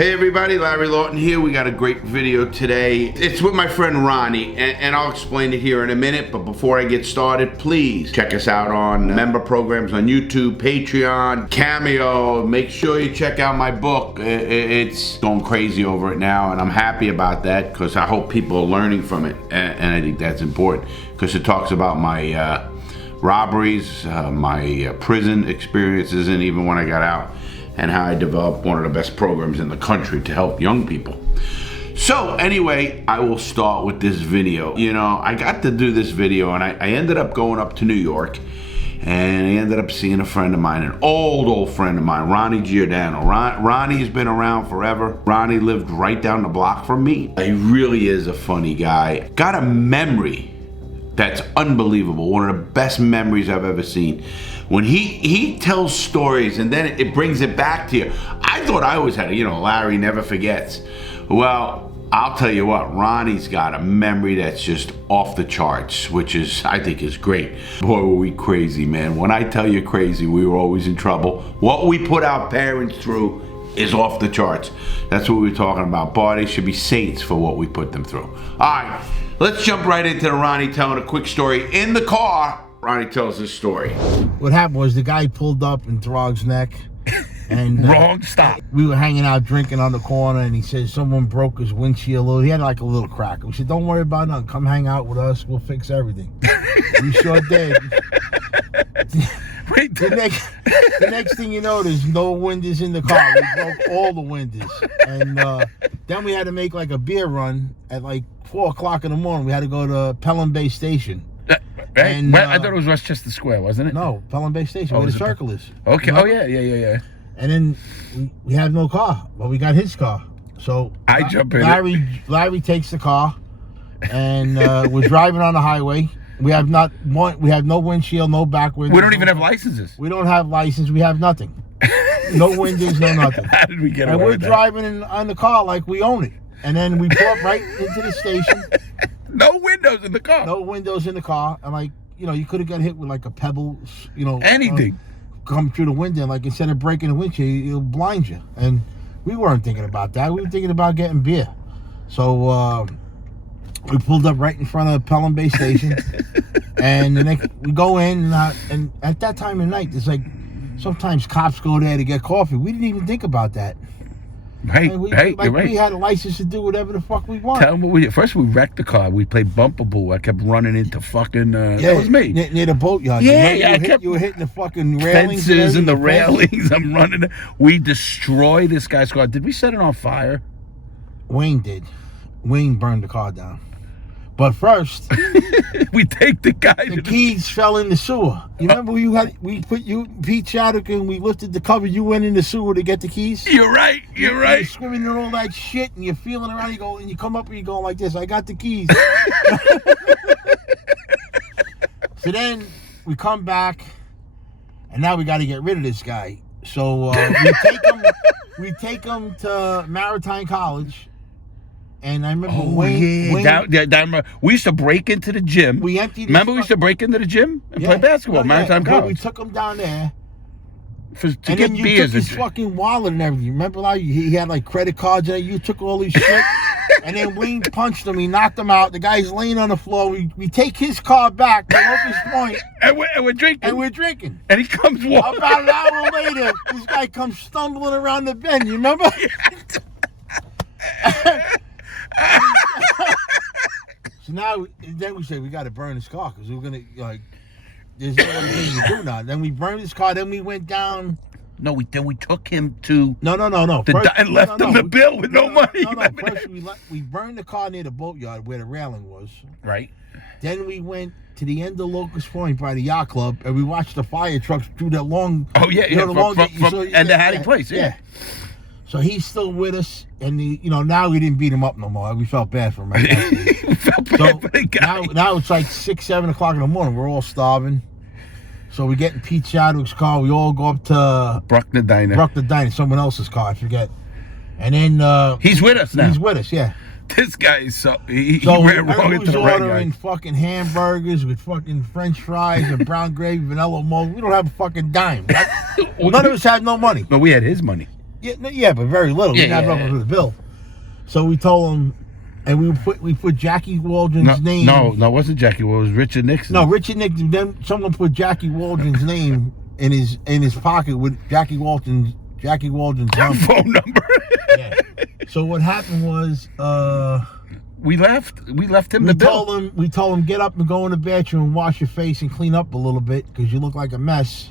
Hey everybody, Larry Lawton here. We got a great video today. It's with my friend Ronnie, and I'll explain it here in a minute, but before I get started, please check us out on member programs on YouTube, Patreon, Cameo. Make sure you check out my book. It's going crazy over it now, and I'm happy about that because I hope people are learning from it, and I think that's important because it talks about my robberies, my prison experiences, and even when I got out, and how I developed one of the best programs in the country to help young people. So anyway, I will start with this video. You know, I got to do this video, and I ended up going up to New York, and I ended up seeing a friend of mine, an old friend of mine, Ronnie Giordano. Ronnie's been around forever. Ronnie lived right down the block from me. He really is a funny guy. Got a memory that's unbelievable. One of the best memories I've ever seen. When he tells stories and then it brings it back to you. I thought I always had it, Larry never forgets. Well, I'll tell you what, Ronnie's got a memory that's just off the charts, which I think is great. Boy, were we crazy, man. When I tell you crazy, we were always in trouble. What we put our parents through is off the charts. That's what we were talking about. Boy, they should be saints for what we put them through. All right, let's jump right into the Ronnie telling a quick story in the car. Ronnie tells this story. What happened was the guy pulled up in Throg's Neck. And Wrong stop. We were hanging out drinking on the corner, and he said someone broke his windshield. He had like a little crack. We said, don't worry about nothing. Come hang out with us. We'll fix everything. We sure did. Wait, the next thing you know, there's no windows in the car. We broke all the windows. And then we had to make like a beer run at like 4 o'clock in the morning. We had to go to Pelham Bay Station. Right? And, I thought it was Westchester Square, wasn't it? No, Pelham Bay Station, where the circle is. Okay. You know? Oh, yeah. And then we had no car, but we got his car. So I jump in. Larry takes the car, and we're driving on the highway. We have no windshield, no back windows. We don't even have licenses. We don't have license. We have nothing. No windows, no nothing. How did we get away And we're with that? driving on the car like we own it. And then we pull up right into the station. No windows in the car. No windows in the car. And you could have got hit with like a pebble, Anything. Come through the window. Like instead of breaking the windshield, it'll blind you. And we weren't thinking about that. We were thinking about getting beer. So we pulled up right in front of Pelham Bay Station. And we go in, and at that time of night, it's like sometimes cops go there to get coffee. We didn't even think about that. Hey, you're right. We had a license to do whatever the fuck we want. Tell them what we did. First, we wrecked the car. We played Bumper Boo. I kept running into fucking... that was me. Near the boatyard. You were hitting the fucking railings. Fences and the railings. I'm running. We destroyed this guy's car. Did we set it on fire? Wayne did. Wayne burned the car down. But first... we take the guy... The keys fell in the sewer. You remember we put you, Pete Chadwick, and we lifted the cover. You went in the sewer to get the keys? You're right. You're swimming in all that shit, and you're feeling around. You go, and you come up and you go like this. I got the keys. So then we come back, and now we got to get rid of this guy. So we take him to Maritime College. And I remember Wayne, we used to break into the gym. We emptied. Remember, we used to break into the gym and play basketball. Maritime College. We took him down there. To get you beers. Took his fucking wallet and everything. Remember, like he had like credit cards and you took all his shit. And then Wayne punched him. He knocked him out. The guy's laying on the floor. We take his car back to Locust Point. and we're drinking. And we're drinking. And he comes walking. About an hour later, this guy comes stumbling around the bend. You remember? So now, then we say we got to burn his car because we're gonna there's no other thing to do now. Then we burned his car. Then we went down. No, then we took him to no. And left him the bill with no money. First we burned the car near the boatyard where the railing was. Right. Then we went to the end of Locust Point by the yacht club and we watched the fire trucks through that long. Oh yeah, and the Hattie Place. Yeah. So he's still with us, and now we didn't beat him up no more. We felt bad for him. Right? We felt bad for the guy. Now it's like 6, 7 o'clock in the morning. We're all starving. So we get in Pete Chadwick's car. We all go up to Bruckner Diner. Someone else's car, I forget. And then he's with us now. He's with us, yeah. This guy is he ran wrong into the right guy. Ordering fucking hamburgers with fucking French fries and brown gravy, vanilla mold. We don't have a fucking dime. None of us had no money. But we had his money. Yeah, but very little. We didn't have nothing for the bill. So we told him, and we put Jackie Waldron's name. No, it wasn't Jackie. It was Richard Nixon. No, Richard Nixon. Then someone put Jackie Waldron's name in his pocket with Jackie Waldron's phone number. Yeah. So what happened was, we left him the bill. We told him get up and go in the bathroom and wash your face and clean up a little bit because you look like a mess.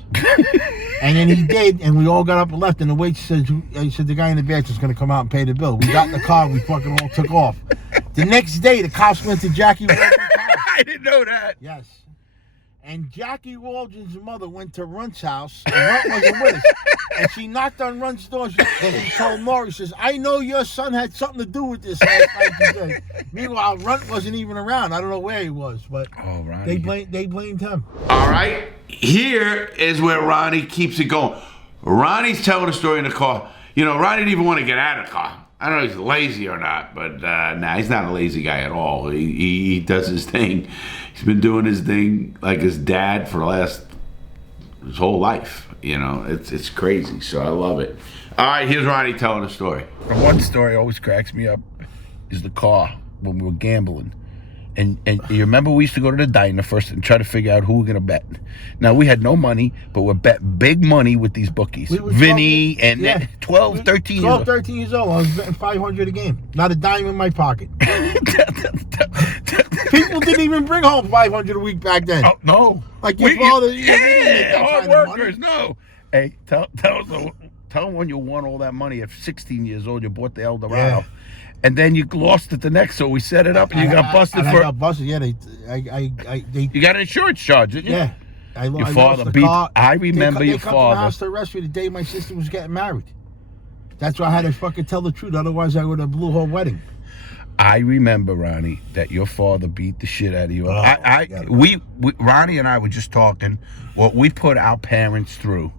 And then he did, and we all got up and left. And the waitress said the guy in the bathroom is going to come out and pay the bill. We got in the car, and we fucking all took off. The next day, the cops went to Jackie Waldron's house. I didn't know that. Yes. And Jackie Waldron's mother went to Runt's house, and Runt wasn't with us. And she knocked on Runt's door. She told Maury, says, I know your son had something to do with this last night. She said. Meanwhile, Runt wasn't even around. I don't know where he was, but they blamed him. All right, here is where Ronnie keeps it going. Ronnie's telling a story in the car. You know, Ronnie didn't even want to get out of the car. I don't know if he's lazy or not, but he's not a lazy guy at all. He does his thing. He's been doing his thing like his dad for his whole life. You know, it's crazy. So I love it. All right, here's Ronnie telling a story. One story always cracks me up is the car when we were gambling. And you remember we used to go to the diner first and try to figure out who we're going to bet. Now, we had no money, but we bet big money with these bookies. Vinny and 12, 13 years old. 13 years old. I was betting $500 a game. Not a dime in my pocket. People didn't even bring home $500 a week back then. Oh, no. Like your father. Hard workers, no. Hey, tell them when you won all that money at 16 years old, you bought the Eldorado. Yeah. And then you lost it the next, so we set it up, and you got busted I got busted. Yeah, you got an insurance charge, didn't you? Yeah, Your father beat. Car. I remember your father. They come to the house to arrest me the day my sister was getting married. That's why I had to fucking tell the truth. Otherwise, I would have blew her wedding. I remember, Ronnie, that your father beat the shit out of you. Oh, we Ronnie and I were just talking what we put our parents through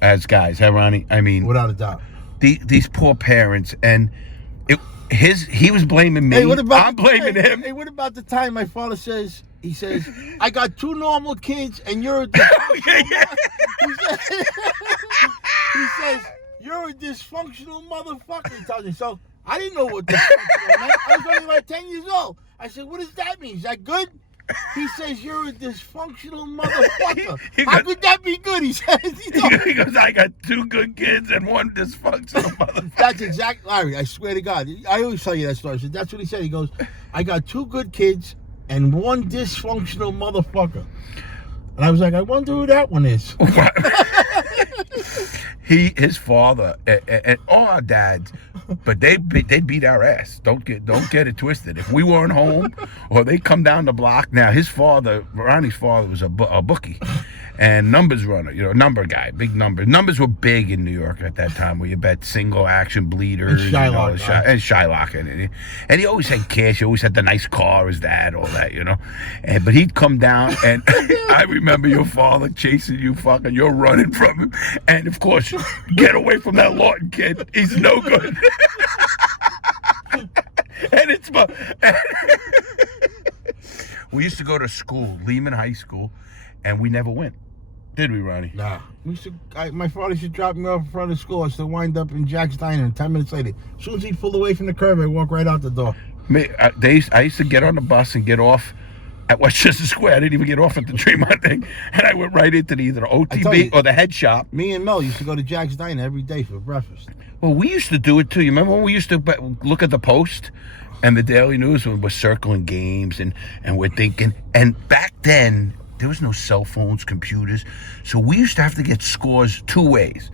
as guys, huh, Ronnie? I mean, without a doubt, these poor parents and. He was blaming me. Hey, I'm blaming him. Hey, what about the time my father says, I got 2 normal kids and you're a he says, you're a dysfunctional motherfucker, he tells me. So I didn't know what dysfunctional meant. I was only like 10 years old. I said, what does that mean? Is that good? He says, you're a dysfunctional motherfucker. How could that be good? He says. He goes, I got 2 good kids and 1 dysfunctional motherfucker. That's exactly, Larry, I swear to God. I always tell you that story. So that's what he said. He goes, I got 2 good kids and 1 dysfunctional motherfucker. And I was like, I wonder who that one is. His father, and all our dads, but they beat our ass. Don't get it twisted. If we weren't home, or they come down the block. Now his father, Ronnie's father, was a bookie, and numbers runner. You know, number guy, big numbers. Numbers were big in New York at that time, where you bet single action bleeders and Shylock, and Shylock, and he always had cash. He always had the nice car, his dad, all that, you know. But he'd come down, and I remember your father chasing you, fucking, you're running from him, and of course. Get away from that Lawton kid. He's no good. And it's we used to go to school, Lehman High School, and we never went. Did we, Ronnie? Nah. My father should drop me off in front of the school. I used to wind up in Jack's Diner, and 10 minutes later, as soon as he'd pull away from the curb, I'd walk right out the door. I used to get on the bus and get off at Westchester Square. I didn't even get off at the Tremont thing, and I went right into either the OTB or the head shop. Me and Mel used to go to Jack's Diner every day for breakfast. Well, we used to do it too. You remember when we used to look at the Post and the Daily News when we're circling games and we're thinking, and back then there was no cell phones, computers, so we used to have to get scores 2 ways.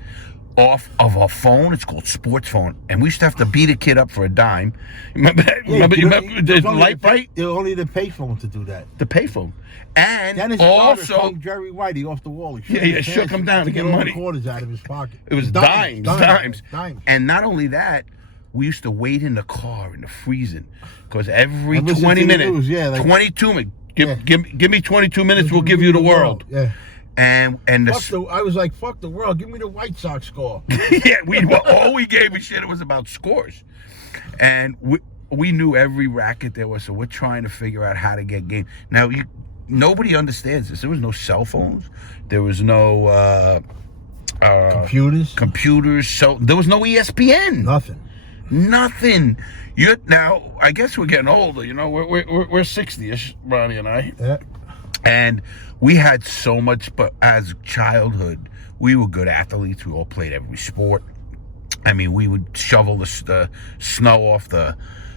Off of a phone, it's called sports phone, and we used to have to beat a kid up for a dime. Remember that? Yeah, remember the light bright? It was only the payphone to do that. The payphone, and Dennis also Jerry Whitey off the wall. He shook him down to get money. Quarters out of his pocket. It was dimes. And not only that, we used to wait in the car in the freezing because every 20 minutes, 22 minutes. Give me 22 minutes. We'll give you the world. Yeah. And I was like, fuck the world. Give me the White Sox score. Yeah, all we gave a shit. It was about scores, and we knew every racket there was. So we're trying to figure out how to get game. Now nobody understands this. There was no cell phones. There was no computers. So there was no ESPN. Nothing. Now, I guess we're getting older. You know, we're 60ish, Ronnie and I. Yeah. And we had so much, but as childhood, we were good athletes. We all played every sport. I mean, we would shovel the snow off the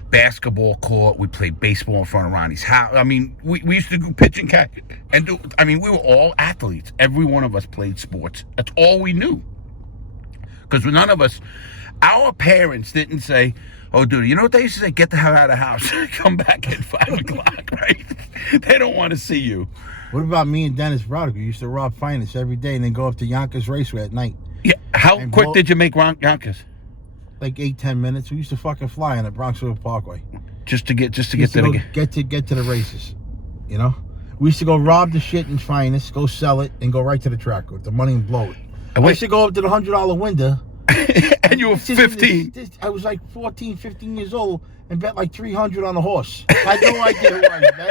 basketball court. We played baseball in front of Ronnie's house. I mean, we used to do pitch and catch and do. I mean, we were all athletes. Every one of us played sports. That's all we knew. Because none of us, our parents didn't say, "Oh, dude, you know what they used to say? Get the hell out of the house. Come back at 5 o'clock," right? They don't want to see you. What about me and Dennis Broderick? We used to rob finest every day and then go up to Yonkers Raceway at night. Yeah. How quick did you make Yonkers? Like 8-10 minutes. We used to fucking fly on the Bronxville Parkway. Just to get to to the races. You know? We used to go rob the shit in finest, go sell it, and go right to the track with the money and blow it. I used to go up to the $100 window. And you were 15. I was like 14, 15 years old and bet like 300 on a horse. I had no idea who I was, man.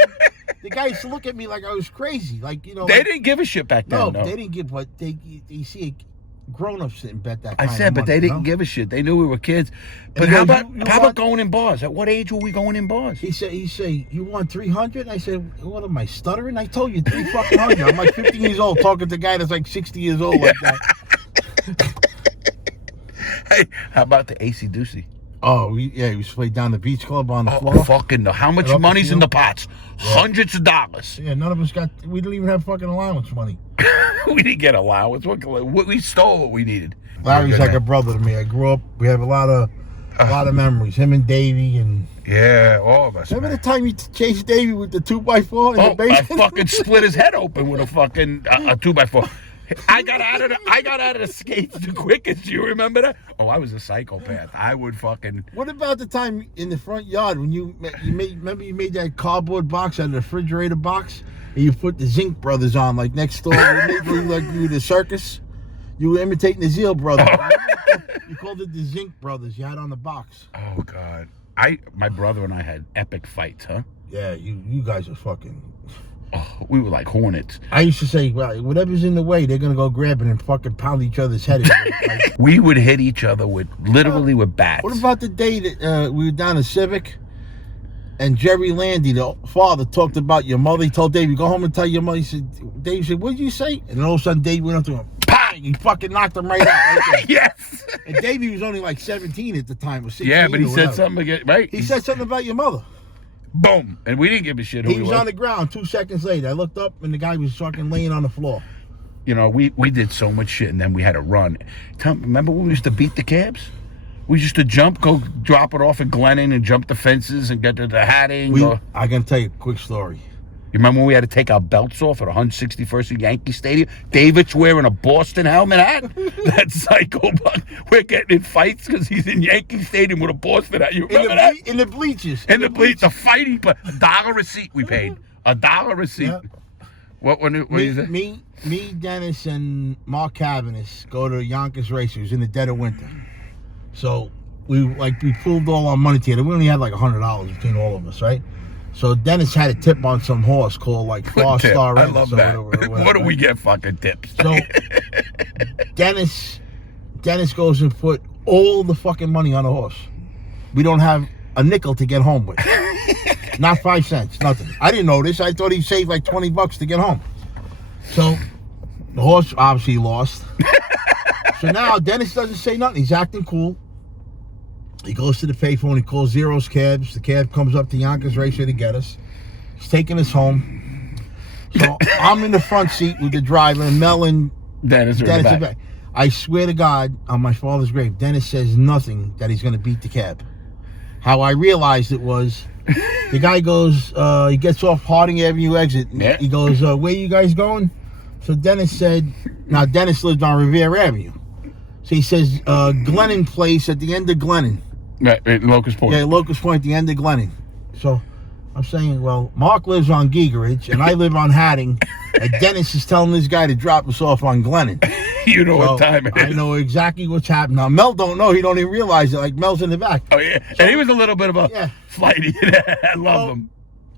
The guy used to look at me like I was crazy. Like, you know. They didn't give a shit back then. No, they didn't give, but you see grown-ups didn't bet that kind I said, of but money, they didn't give a shit. They knew we were kids. But how about going in bars? At what age were we going in bars? He said, you want 300? I said, what am I, stuttering? I told you 3 fucking hundred. I'm like 15 years old talking to a guy that's like 60 years old like that. Hey, how about the AC Doocy? Oh, we used to play down the beach club on the floor. Fucking no. How much money's in the pots? Yeah. Hundreds of dollars. Yeah, none of us we didn't even have fucking allowance money. We didn't get allowance. We stole what we needed. Larry's like a brother to me. I grew up, we have a lot of memories. Him and Davey and... Yeah, all of us. Remember the time you chased Davey with the 2x4 in the basement? I fucking split his head open with a fucking a 2x4. I got out of the skates the quickest. Do you remember that? Oh, I was a psychopath. I would fucking. What about the time in the front yard when you made that cardboard box out of the refrigerator box and you put the Zink Brothers on like next door? You were the circus. You were imitating the Zeal Brothers. You called it the Zink Brothers. You had on the box. Oh God, my brother and I had epic fights, huh? Yeah, you guys are fucking. Oh, we were like hornets. I used to say, well, whatever's in the way, they're gonna go grab it and fucking pound each other's head in. Like, we would hit each other with bats. What about the day that we were down at Civic and Jerry Landy, the father, talked about your mother? He told Davey, go home and tell your mother. He said, Dave said, what did you say? And then all of a sudden, Davey went up to him, bang! He fucking knocked him right out. Right Yes. And Davey was only like 17 at the time, or 16. Yeah, but he said something again, right? He said something about your mother. Boom. And we didn't give a shit who he was. On the ground 2 seconds later. I looked up and the guy was fucking laying on the floor. You know, we did so much shit and then we had to run. Remember when we used to beat the cabs? We used to go drop it off at Glennon and jump the fences and get to the Hatting. I can tell you a quick story. You remember when we had to take our belts off at 161st and Yankee Stadium? David's wearing a Boston helmet hat. That psychopath. We're getting in fights because he's in Yankee Stadium with a Boston hat. You remember that? In the bleachers. In the bleachers. The fighting. $1 receipt we paid. $1 receipt. Yeah. What is it? Me, Dennis, and Mark Cavanis go to Yonkers Racers in the dead of winter. So we pulled all our money together. We only had like $100 between all of us, right? So Dennis had a tip on some horse called like Far Star. I love that. What do we get fucking tips? So Dennis goes and put all the fucking money on the horse. We don't have a nickel to get home with. Not 5 cents, nothing. I didn't know this. I thought he saved like $20 to get home. So the horse obviously lost. So now Dennis doesn't say nothing. He's acting cool. He goes to the payphone. He calls Zero's cabs. The cab comes up to Yonkers Racer to get us. He's taking us home. So I'm in the front seat with the driver, and Mel and Dennis are in the back. I swear to God, on my father's grave, Dennis says nothing that he's going to beat the cab. How I realized it was, the guy goes, he gets off Harding Avenue exit. Yeah. He goes, where you guys going? So Dennis said, now Dennis lived on Revere Avenue. So he says, Glennon Place at the end of Glennon. Right, Locust Point. Yeah, Locust Point at the end of Glennon. So I'm saying, well, Mark lives on Gigerich and I live on Hatting, and Dennis is telling this guy to drop us off on Glennon. You know what time it is. I know exactly what's happening. Now, Mel don't know. He don't even realize it. Like, Mel's in the back. Oh, yeah. So, and he was a little bit of a flighty. I love him.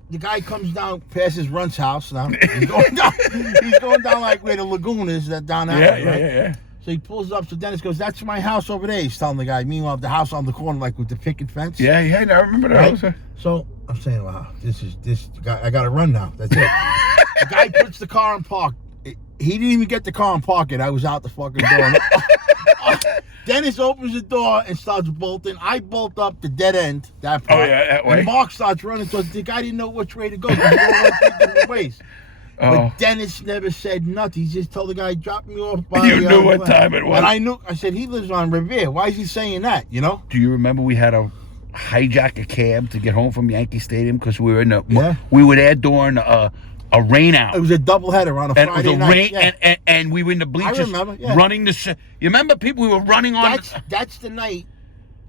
The guy comes down past his Runt's house now. He's going down like where the lagoon is, that down there. Yeah. So he pulls up. So Dennis goes, "That's my house over there." He's telling the guy. Meanwhile, the house on the corner, like with the picket fence. Yeah, I remember that. Right? So I'm saying, wow, this guy, I got to run now. That's it. The guy puts the car in park. He didn't even get the car in park yet. I was out the fucking door. Dennis opens the door and starts bolting. I bolt up the dead end. That part. Oh yeah, that way. And Mark starts running. So the guy didn't know which way to go. He went different ways. Oh. But Dennis never said nothing. He just told the guy, "Drop me off." By You knew what time it was. And I knew. I said, "He lives on Revere. Why is he saying that?" You know. Do you remember we had to hijack a cab to get home from Yankee Stadium because we were in the Yeah. we were there during a rain out. It was a doubleheader on a And Friday it was a night. rain, Yeah. and we were in the bleachers. I remember, yeah. Running the. You remember people we were running on? That's the night.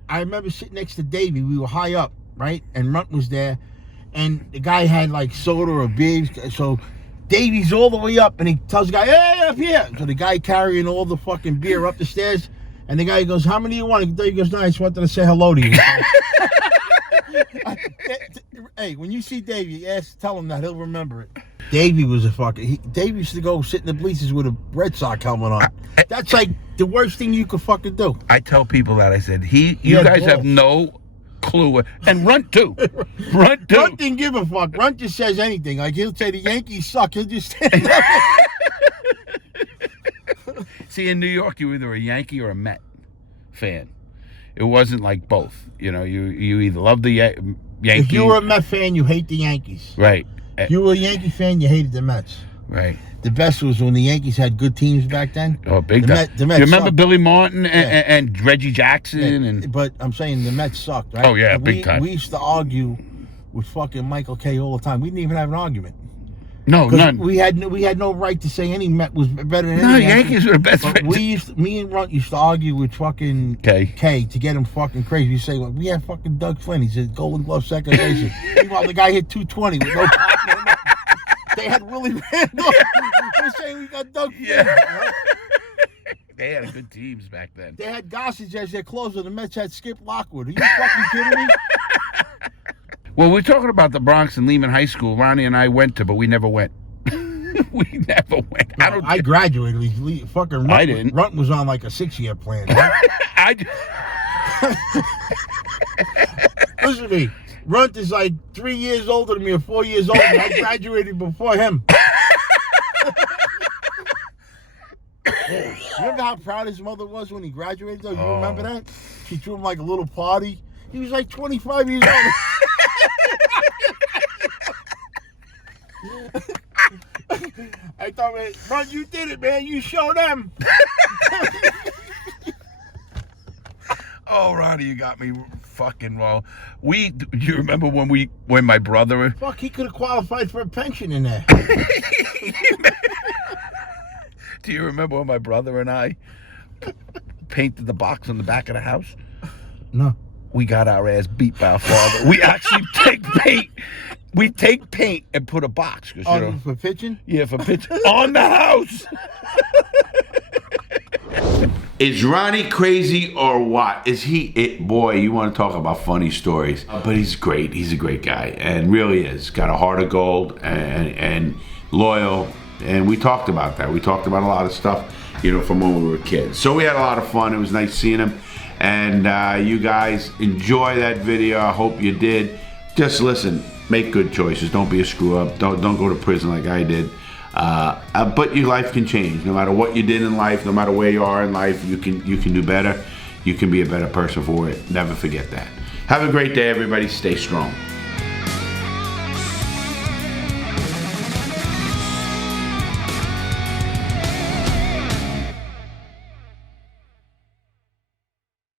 I remember sitting next to Davey. We were high up, right? And Runt was there, and the guy had like soda or beer. So Davey's all the way up, and he tells the guy, "Hey, up here!" So the guy carrying all the fucking beer up the stairs, and the guy goes, "How many do you want?" He goes, "No, I just wanted to say hello to you." Hey, when you see Davey, tell him that he'll remember it. Davey was a fucking. Davey used to go sit in the bleachers with a Red Sox helmet on. That's like the worst thing you could fucking do. I tell people that I said you had guys balls. have no clue, and Runt too. Runt too. Runt didn't give a fuck. Runt just says anything. Like he'll say the Yankees suck. He'll just stand up. See, in New York, you were either a Yankee or a Met fan. It wasn't like both. You know, you either loved the Yankees. If you were a Met fan, you hate the Yankees. Right. If you were a Yankee fan, you hated the Mets. Right. The best was when the Yankees had good teams back then. Oh, big The time. Met- the Mets You remember sucked. Billy Martin and Reggie Jackson and But I'm saying the Mets sucked, right? Oh, yeah, And big time. We used to argue with fucking Michael K all the time. We didn't even have an argument. no, 'Cause none. We had no right to say any Met was better than No, any Yankees were the best But friends. me and Runt used to argue with fucking K to get him fucking crazy. You say, well, we had fucking Doug Flynn. He's a Golden Glove second baseman. Meanwhile, the guy hit 220 with no pop, no nothing. They had Willie Randolph. They're saying we got Doug Flynn. Yeah. Right? They had good teams back then. They had Gossage as their closer. The Mets had Skip Lockwood. Are you fucking kidding me? Well, we're talking about the Bronx and Lehman High School. Ronnie and I went to, but we never went. We never went. I graduated. Fucking Runt, I didn't. Runt was on like a 6-year plan. Right? Listen to me. Runt is like 3 years older than me or 4 years older. I graduated before him. Remember how proud his mother was when he graduated, though? You remember that? She threw him like a little party. He was like 25 years old. I thought, man, Runt, you did it, man. You showed them. Oh, Ronnie, you got me fucking wrong. Do you remember when my brother? Fuck, he could have qualified for a pension in there. Do you remember when my brother and I painted the box on the back of the house? No. We got our ass beat by our father. We actually take paint. We take paint and put a box. 'Cause, you know, For pitching? yeah, for pitch on the house. Is Ronnie crazy or what? Is he it? Boy, you want to talk about funny stories. But he's great. He's a great guy. And really is. Got a heart of gold and loyal. And we talked about that. We talked about a lot of stuff, you know, from when we were kids. So we had a lot of fun. It was nice seeing him. And you guys enjoy that video. I hope you did. Just listen. Make good choices. Don't be a screw up. Don't go to prison like I did. But your life can change. No matter what you did in life, no matter where you are in life, you can do better. You can be a better person for it. Never forget that. Have a great day, everybody. Stay strong.